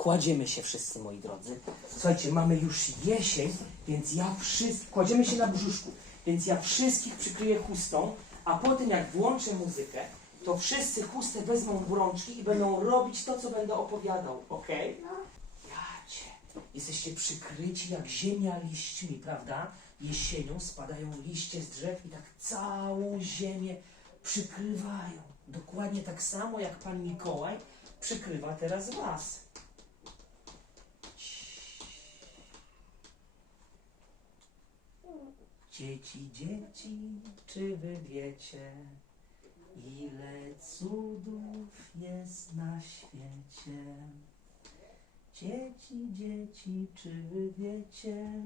Kładziemy się wszyscy, moi drodzy. Słuchajcie, mamy już jesień, więc ja wszystkich... Kładziemy się na brzuszku, więc ja wszystkich przykryję chustą, a potem jak włączę muzykę, to wszyscy chustę wezmą w rączki i będą robić to, co będę opowiadał, okej? Jacie, jesteście przykryci jak ziemia liśćmi, prawda? Jesienią spadają liście z drzew i tak całą ziemię przykrywają. Dokładnie tak samo jak Pan Mikołaj przykrywa teraz Was. Dzieci, dzieci, czy wy wiecie, ile cudów jest na świecie? Dzieci, dzieci, czy wy wiecie,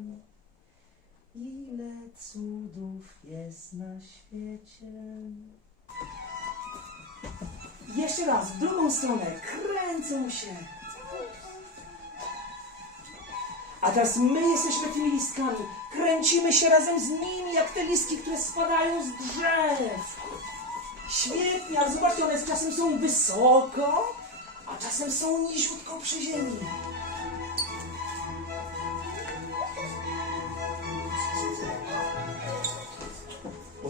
ile cudów jest na świecie? Jeszcze raz, w drugą stronę, kręcą się. A teraz my jesteśmy tymi listkami. Kręcimy się razem z nimi, jak te listki, które spadają z drzew. Świetnie, ale zobaczcie, one czasem są wysoko, a czasem są niziutko przy ziemi.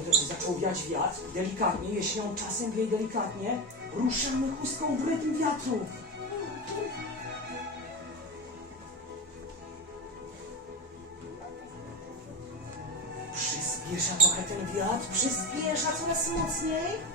Też zaczął wiać wiatr, delikatnie, jesienią czasem wieje delikatnie. Ruszamy chustką w rytm wiatru. Przyspiesza trochę ten wiatr, przyspiesza coraz mocniej.